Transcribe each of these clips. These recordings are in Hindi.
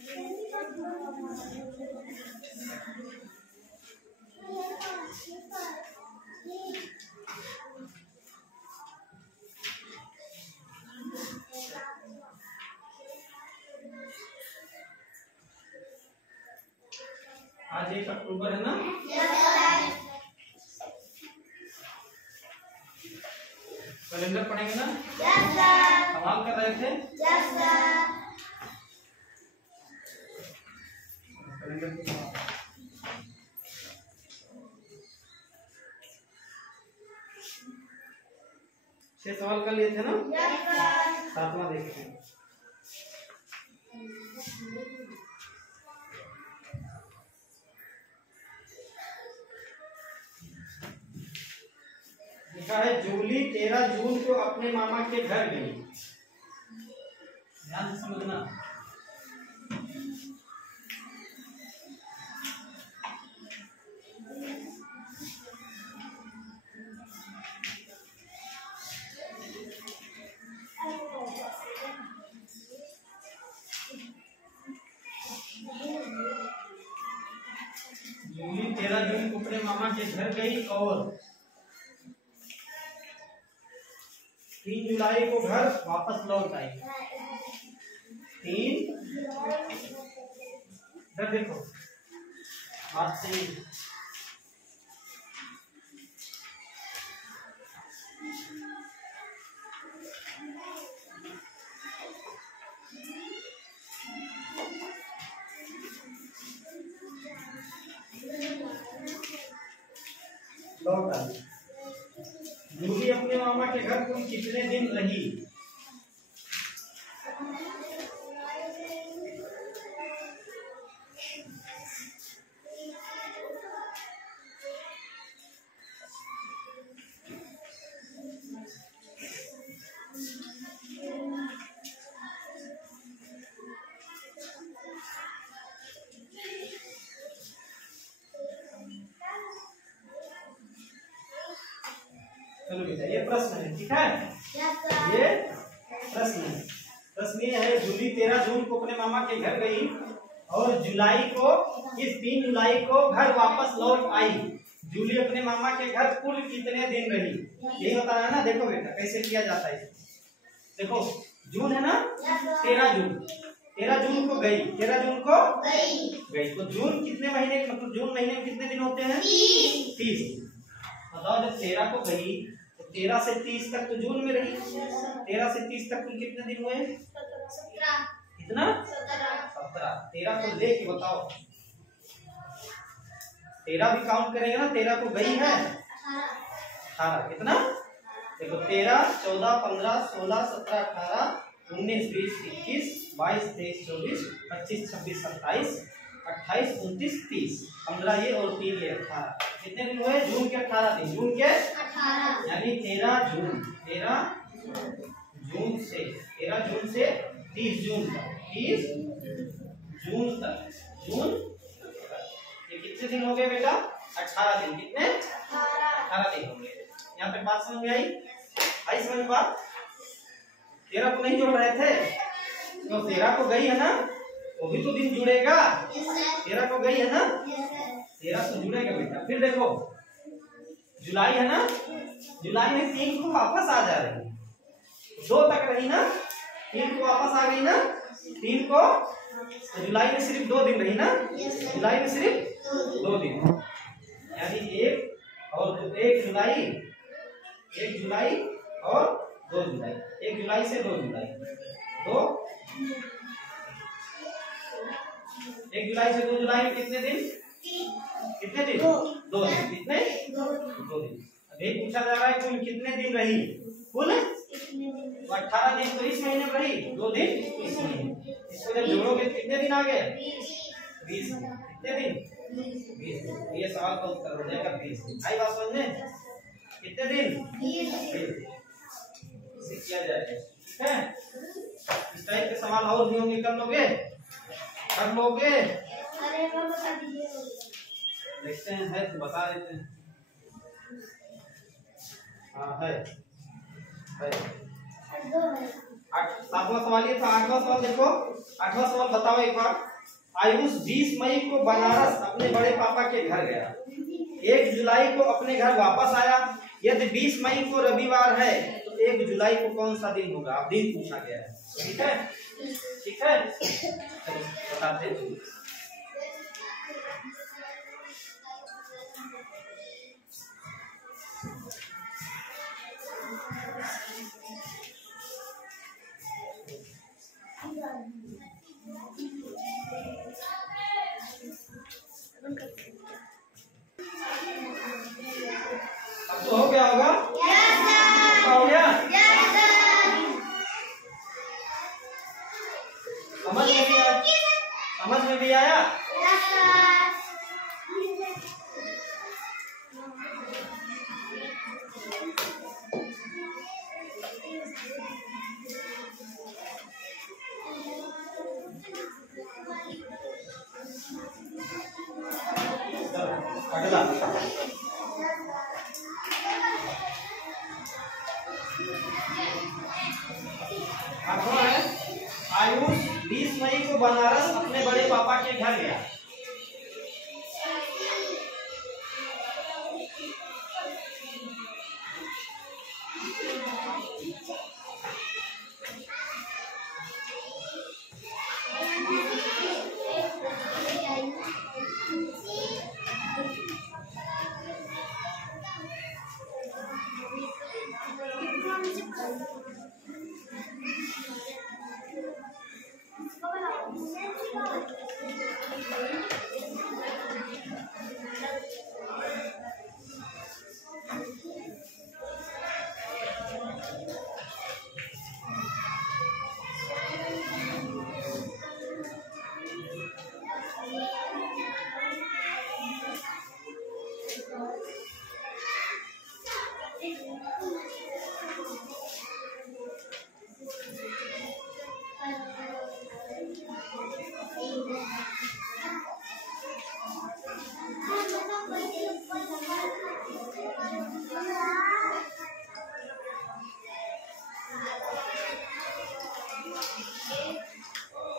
आज 1 अक्टूबर है ना? कैलेंडर पढ़ेंगे ना? सवाल कर रहे थे? कैलेंडर 6 सवाल कर लिए थे ना? 7वां देखते हैं। लिखा है जूली 13 जून को अपने मामा के घर गई। ध्यान से समझना। जूली 13 जून को अपने मामा के घर गई और 3 जुलाई को घर वापस लौट आई। 3 इधर देखो, बात सही। लौट आई। जूली अपने मामा के घर कुल कितने दिन रही? चलो बेटा, ये प्रश्न है, ठीक है? ये प्रश्न है। प्रश्न ये है, जूली 13 जून को अपने मामा के घर गई और जुलाई को, इस 3 जुलाई को घर वापस लौट आई। जूली अपने मामा के घर कुल कितने दिन रही? यही बताना है ना। देखो बेटा कैसे किया जाता है। देखो जून है ना, 13 जून, 13 जून को गई, 13 जून को गई, तो जून कितने महीने, मतलब जून महीने में कितने दिन होते हैं? 30। बताओ, जब 13 को गई तो 13 से 30 तक तो जून में रही। 13 से 30 तक कुल कितने दिन हुए? 17। कितना? 17। 13 को लेके बताओ, 13 भी काउंट करेंगे ना। 13 को गई है 18। कितना? देखो 13, 14, 15, 16, 17, 18, 19, 20, 21, 22, 23, 24, 25, 26, 27, 28, 29, 30। 15 ये और 3 ये 18। कितने दिन हुए? जून के 18 दिन। जून के 18, यानी 13 जून, 13 जून से 30 जून तक, 30 जून तक, जून तक। ये कितने दिन हो गए बेटा? 18 दिन। कितने? 18 दिन हो गए। यहाँ पे बात समझ में आई? आई समझ में बात? 13 को नहीं जोड़ रहे थे तो 13 को गई है ना, वो भी तो दिन जुड़ेगा। 13 को गई है ना, 13 को जुड़ेगा बेटा। फिर देखो जुलाई है ना, जुलाई में 3 को वापस आ जा रही है, 2 तक रही ना, 3 को वापस आ गई ना, 3 को, तो जुलाई में सिर्फ 2 दिन रही ना, जुलाई में सिर्फ 2 दिन, यानी 1 और 1 जुलाई, 1 जुलाई और 2 जुलाई, 1 जुलाई से 2 जुलाई, 1 जुलाई से 2 जुलाई में कितने दिन? कितने दिन? 2 दिन। कितने? 2 दिन। अभी पूछा जा रहा है कुल कितने दिन रही? कुल 18 दिन तो इस महीने में रही, 2 दिन इस महीने। इसको जब जोड़ोगे कितने दिन आ गए? 20 दिन। कितने दिन? 20 दिन। ये सवाल का उत्तर हो जाएगा 20 दिन। आई बात समझने? कितने दिन? 20 दिन। इसे किया जाएगा, ठीक है? इस टाइप के सवाल और भी होंगे, कर लोगे? कर लोगे? देखते हैं, है तो बता देते हैं। हाँ है। सातवां सवाल ये था। आठवां सवाल देखो, आठवां सवाल बताओ एक बार। आयुष 20 मई को बनारस अपने बड़े पापा के घर गया, 1 जुलाई को अपने घर वापस आया। यदि 20 मई को रविवार है तो 1 जुलाई को कौन सा दिन होगा? अब दिन पूछा गया है, ठीक है, ठीक है, बताते हैं। अब तो हो गया होगा, हो गया, समझ में भी आया, समझ में भी आया। अगला आठवां है, आयुष 20 मई को बनारस अपने बड़े पापा के घर गया।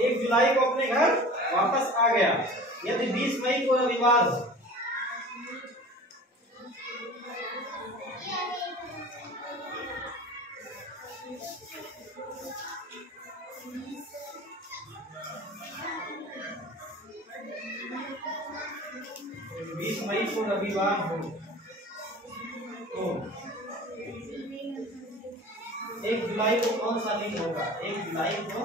एक जुलाई को अपने घर वापस आ गया। यदि 20 मई को रविवार हो, मई को रविवार हो तो 1 जुलाई को कौन सा दिन होगा? 1 जुलाई को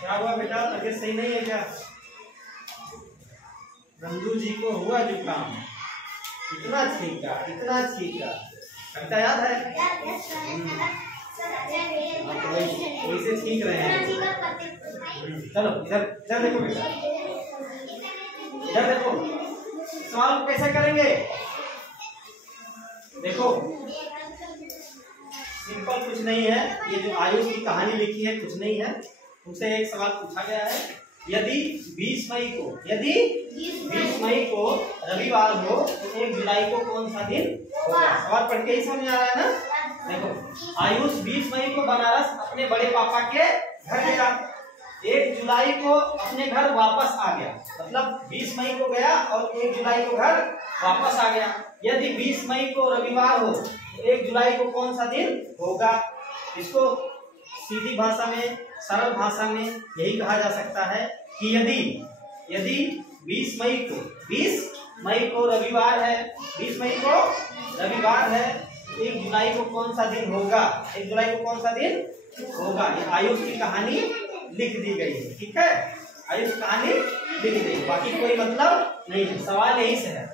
क्या हुआ बेटा? तबीयत सही नहीं है क्या? रंजू जी को हुआ जुकाम, इतना छींका, इतना छींका, कविता याद है? वैसे छींक रहे हैं। चलो इधर इधर देखो बेटा, इधर देखो, सवाल को कैसे करेंगे? देखो सिंपल कुछ नहीं है, ये जो आयुष की कहानी लिखी है कुछ नहीं है। तुमसे एक सवाल पूछा गया है, यदि 20 मई को रविवार हो तो 1 जुलाई को कौन सा दिन होगा? सवाल पढ़ के ही समझ आ रहा है ना? देखो आयुष 20 मई को बनारस अपने बड़े पापा के घर गया, 1 जुलाई को अपने घर वापस आ गया, मतलब 20 मई को गया और 1 जुलाई को घर वापस आ गया। यदि 20 मई को रविवार हो तो 1 जुलाई को कौन सा दिन होगा? इसको सीधी भाषा में, सरल भाषा में यही कहा जा सकता है कि यदि 20 मई को रविवार है, 20 मई को रविवार है, 1 जुलाई को कौन सा दिन होगा? 1 जुलाई को कौन सा दिन होगा? ये आयुष की कहानी लिख दी गई है, ठीक है? आयुष कहानी लिख दी, बाकी कोई मतलब नहीं है। सवाल यही से है,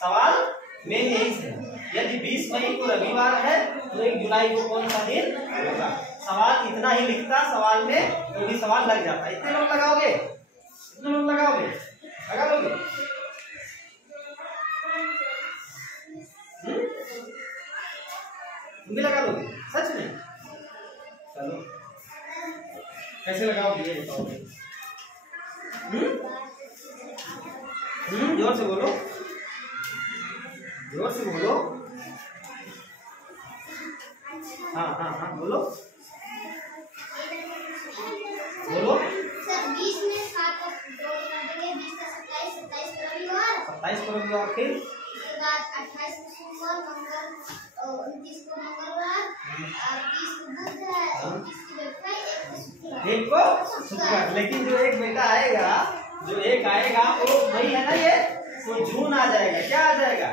सवाल मेन यही से है। यदि 20 मई को रविवार है तो 1 जुलाई को कौन सा दिन होगा? सवाल इतना ही लिखता, सवाल में तो भी सवाल लग जाता। इतने लोग लगाओगे? इतने लोग लगाओगे? लगा लोगे? भी लगा लोगे सच में? चलो कैसे लगाओगे ये बताओगे? जोर से बोलो, जोर से बोलो। हाँ हाँ हाँ बोलो बोलो। सर 20 में 7 का 2 कर देंगे, 20 का 27, 27 का रविवार, 27 को रविवार, फिर उसके बाद 28 को सोमवार, मंगल 29 को मंगलवार, और 30 को बुध है, 29 को वेडनेसडे, 1 को शुक्रवार, एक को शुक्रवार। लेकिन जो एक बेटा आएगा, जो एक आएगा वो वही है ना, ये वो जून आ जाएगा। क्या आ जाएगा?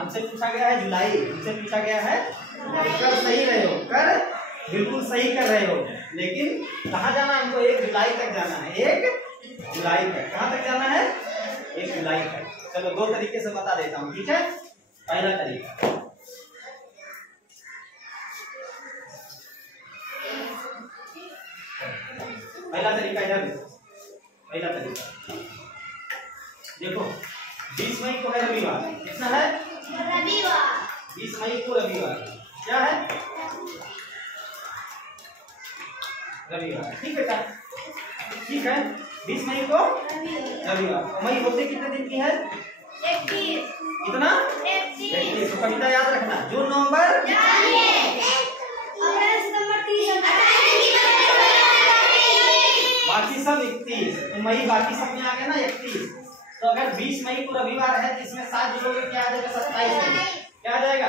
हमसे पूछा गया है जुलाई, हमसे पूछा गया है। कर सही रहे हो, कर बिल्कुल सही कर रहे हो, लेकिन कहाँ जाना है हमको? 1 जुलाई तक जाना है। 1 जुलाई तक कहाँ तक जाना है? 1 जुलाई तक। चलो 2 तरीके से बता देता हूँ, ठीक है? पहला तरीका, पहला तरीका इधर देखो। पहला तरीका देखो, 20 मई को है रविवार। कितना है? रविवार। 20 मई को रविवार क्या है? रविवार। ठीक बेटा, ठीक है। 20 मई को रविवार। मई होते कितने दिन की है? 31। कितना? 31। तो कविता याद रखना, जून नवंबर बाकी सब 31। तो मई बाकी सब में आ गया ना 31। तो अगर 20 मई को रविवार है तो इसमें 7 जोड़ोगे क्या आ जाएगा? 27 मई। क्या आ जाएगा?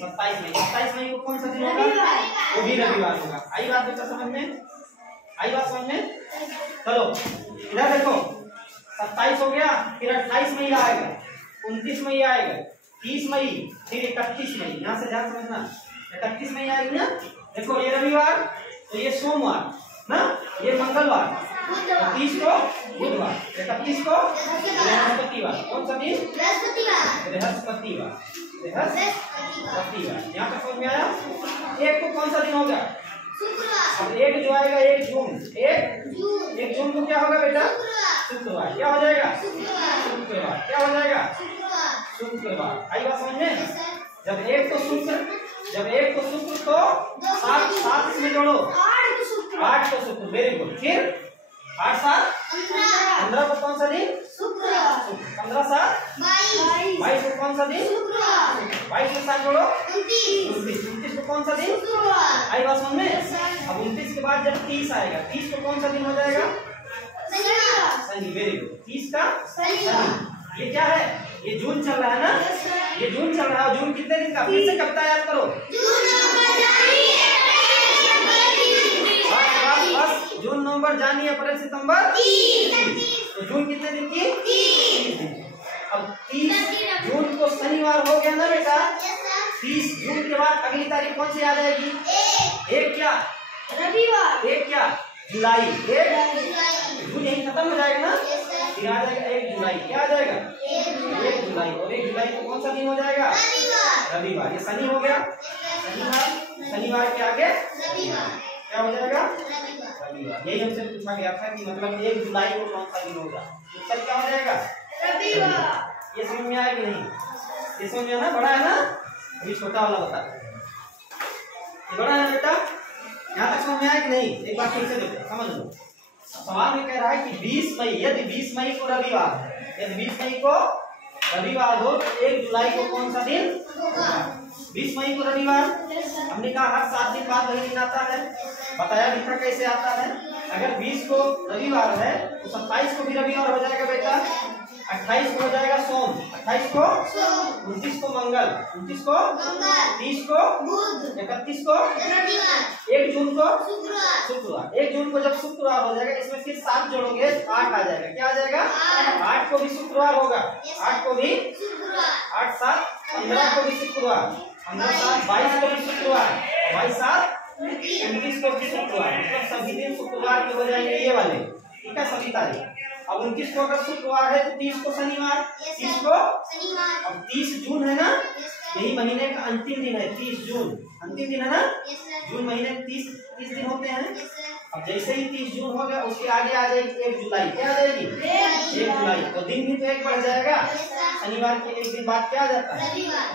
27 मई। 27 मई को कौन सा दिन होगा? वो भी रविवार होगा। आई बात बेटा समझ में? आई बात समझ में? चलो इधर देखो, 27 हो गया, फिर 28 मई आएगा, 29 मई आएगा, 30 मई, फिर 31 मई। यहाँ से ध्यान समझना, 31 मई आएगी ना। देखो ये रविवार, तो ये सोमवार ना, ये मंगलवार, 30 को बुधवार, 31 को बृहस्पतिवार। कौन सा दिन? बृहस्पतिवार। बृहस्पतिवार। यहाँ तक समझ में आया? एक को कौन सा दिन होगा? अब एक जो आएगा 1 जून। 1 जून को क्या होगा बेटा? शुक्रवार। क्या हो जाएगा? शुक्रवार। क्या हो जाएगा? शुक्रवार। आई बात समझ में? जब एक को शुक्र तो 7 इसमें जोड़ो, 8 को शुक्र। Very good. फिर 8 7 15 को कौन सा दिन? 15 7 22 को कौन सा दिन? 22 के साथ जोड़ो 29 को कौन सा दिन? आई बात समझ में? अब 29 के बाद जब 30 आएगा, 30 को कौन सा दिन हो जाएगा? शनि। Very good. 30 का शनि। ये क्या है? ये जून चल रहा है ना, ये जून चल रहा है। जून कितने दिन का? फिर से कविता याद करो। बस जून नवंबर जानी अप्रैल सितंबर, तो जून कितने दिन की? 30 दिन। अब 30 जून को शनिवार हो गया ना बेटा। 30 जून के बाद अगली तारीख कौन सी आ जाएगी? एक क्या? रविवार। एक क्या? जुलाई। जून यही खत्म हो जाएगा ना, फिर आ जाएगा 1 जुलाई। क्या आ जाएगा? 1 जुलाई। और 1 जुलाई को कौन सा दिन हो जाएगा? रविवार। ये शनि हो गया। शनिवार के आगे क्या हो जाएगा? रविवार। यही हमसे पूछा गया था कि मतलब 1 जुलाई को कौन सा दिन होगा? उत्तर क्या हो जाएगा? रविवार। ये समझ में आया कि नहीं? ये समझ में आना? बड़ा है ना? अभी छोटा वाला बता। ये बड़ा है बेटा? यहाँ तक समझ में आया कि नहीं? एक बार फिर से देखो, समझ लो। सवाल में कह रहा है कि 20 मई, यदि 20 मई को रविवार है, यदि 20 मई को रविवार हो तो 1 जुलाई को कौन सा दिन होगा? 20 मई को रविवार। हमने कहा हर 7 दिन बाद वही दिन आता है। बताया भी था कैसे आता है। अगर 20 को रविवार है तो 27 को भी रविवार हो जाएगा बेटा। 28 को हो जाएगा सोम, 28 को 29 को मंगल, 29 को 30 को बुध, 31 को 1 जून को शुक्रवार। 1 जून को जब शुक्रवार हो जाएगा, इसमें फिर 7 जोड़ोगे 8 आ जाएगा। क्या आ जाएगा? 8 को भी शुक्रवार होगा। 8 को भी 8 7 15 को भी शुक्रवार, 15 7 22 को भी शुक्रवार, 22 7 29 को भी शुक्रवार। मतलब सभी दिन शुक्रवार के हो जाएंगे ये वाले। ठीक है, सभी तारीख। अब 29 को अगर शुक्रवार है तो 30 को शनिवार, 30 को शनिवार। अब 30 जून है ना, यही महीने का अंतिम दिन है। 30 जून अंतिम दिन है ना। जून महीने में 30 दिन होते हैं। अब जैसे ही 30 जून हो गया, उसके आगे आ जाएगी 1 जुलाई। क्या आ जाएगी? 1 जुलाई। तो दिन भी तो 1 बढ़ जाएगा। शनिवार के 1 दिन बाद क्या आ जाता है?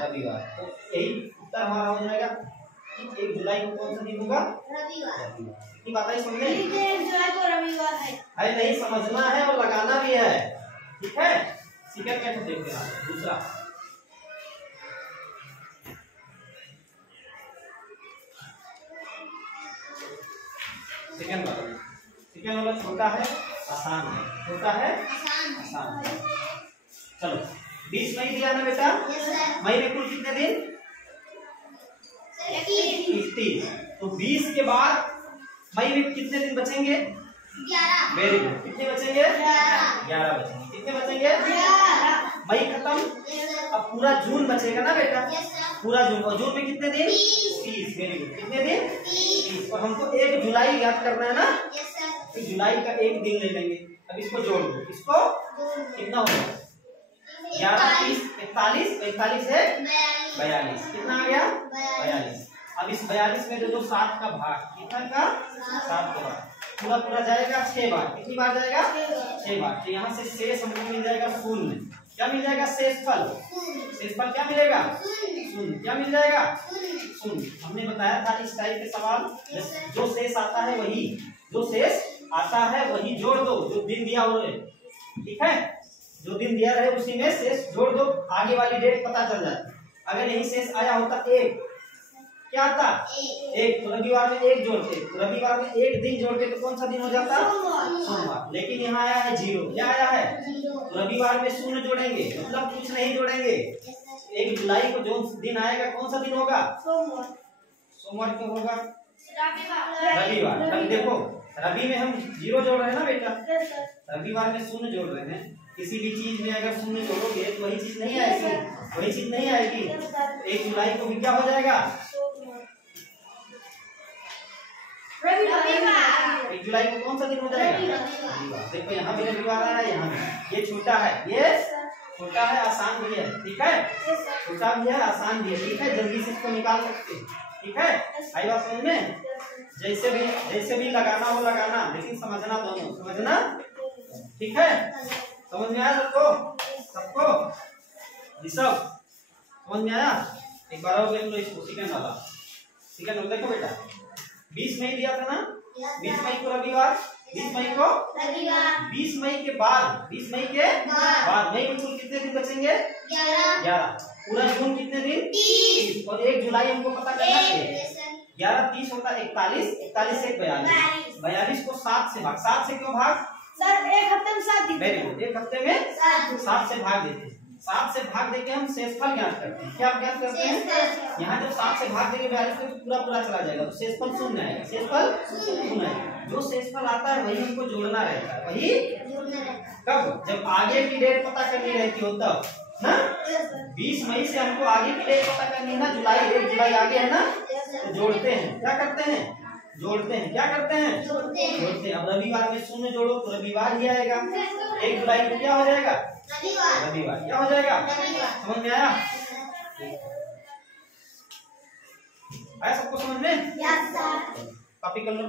रविवार। तो यही उत्तर हमारा हो जाएगा 1 जुलाई को कौन सा दिन होगा? रविवार। इतनी बात ही समझे? 1 जुलाई को रविवार है। नहीं, समझना है और लगाना भी है, ठीक है। सेकंड मेथड देखते हैं, दूसरा सेकंड वाला छोटा है, आसान है, छोटा है, आसान है। चलो 20 मई दिया ना बेटा? मई में कुल कितने दिन? 31। तो 20 के बाद मई में कितने दिन बचेंगे? 11। Very good. कितने बचेंगे? 11 बचेंगे। कितने बचेंगे? 11। मई खत्म, अब पूरा जून बचेगा ना बेटा? पूरा जून। और जून में कितने दिन? 30। Very good. कितने दिन? 30। और हमको 1 जुलाई याद करना है ना? तो जुलाई का 1 दिन ले लेंगे। अब इसको जोड़ दो, इसको कितना होगा? 11, 30, 41, 45 है 42। कितना आ गया? 42। अब इस 42 में दे दो 7 का भाग। कितना का? 7 का भाग। पूरा पूरा जाएगा 6 बार। कितनी बार जाएगा? 6 बार। तो यहाँ से शेष हमको मिल जाएगा शून्य। क्या मिल जाएगा? शेषफल। शेषफल क्या मिलेगा? शून्य। क्या मिल जाएगा? शून्य। हमने बताया था इस टाइप के सवाल, जो शेष आता है वही, जो शेष आता है वही जोड़ दो, जो दिन दिया हो रहे, ठीक है। जो दिन दिया रहे उसी में शेष जोड़ दो, आगे वाली डेट पता चल जाती। अगर यही शेष आया होता 1, क्या आता? 1। तो रविवार में 1 जोड़ते, तो रविवार में 1 दिन जोड़ते तो कौन सा दिन हो जाता? सोमवार। लेकिन यहाँ आया है 0। क्या आया है? तो रविवार में 0 जोड़ेंगे, मतलब कुछ नहीं जोड़ेंगे। 1 जुलाई को जो दिन आएगा कौन सा दिन होगा? सोमवार क्यों होगा? रविवार। अब देखो रवि में हम 0 जोड़ रहे हैं ना बेटा, रविवार में 0 जोड़ रहे हैं। किसी भी चीज में अगर 0 जोड़ोगे तो वही चीज नहीं आएगी, वही चीज नहीं आएगी। 1 जुलाई को भी क्या हो जाएगा? 1 जुलाई को कौन सा दिन हो जाएगा? देखो यहाँ भी रविवार आया है, यहाँ भी। ये छोटा है, ये छोटा है, आसान भी है, ठीक है। छोटा भी है, आसान भी है, ठीक है। जल्दी से इसको निकाल सकते हैं, ठीक है। आई बात समझ में? जैसे भी लगाना हो लगाना, लेकिन समझना दोनों, समझना, ठीक है। समझ में आया सबको? जी सब समझ में आया? एक बार और देख लो इसको, सेकंड वाला देखो बेटा। 20 मई दिया था ना? 20 मई को रविवार, 20 मई को रविवार। 20 मई के बाद, 20 मई के बाद मई में कुल कितने दिन बचेंगे? 11। पूरा जून कितने दिन? 30। और 1 जुलाई हमको पता करना है। 11, 30 होता है 41, 41 से 42। 42 को 7 से भाग। 7 से क्यों भाग? सर 1 हफ्ते में 7 दिन। Very good. 1 हफ्ते में 7 से भाग देते हैं। 7 से भाग देके हम शेषफल ज्ञात करते हैं। क्या ज्ञात करते हैं? यहाँ जब 7 से भाग देंगे 42 को तो पूरा चला जाएगा, तो शेषफल शून्य आएगा। शेषफल शून्य आएगा। जो शेषफल आता है वही हमको जोड़ना रहता है। वही कब? जब आगे की डेट पता करनी रहती हो तब ना। 20 मई से हमको आगे की डेट पता करनी है ना, जुलाई, 1 जुलाई आगे है ना, तो जोड़ते हैं। क्या करते हैं? जोड़ते हैं। क्या करते हैं? जोड़ते हैं। अब रविवार में 0 जोड़ो तो रविवार ही आएगा। 1 जुलाई में क्या हो जाएगा? रविवार। क्या हो जाएगा? समझ में आया? आया सबको समझ में? कॉपी कर लो।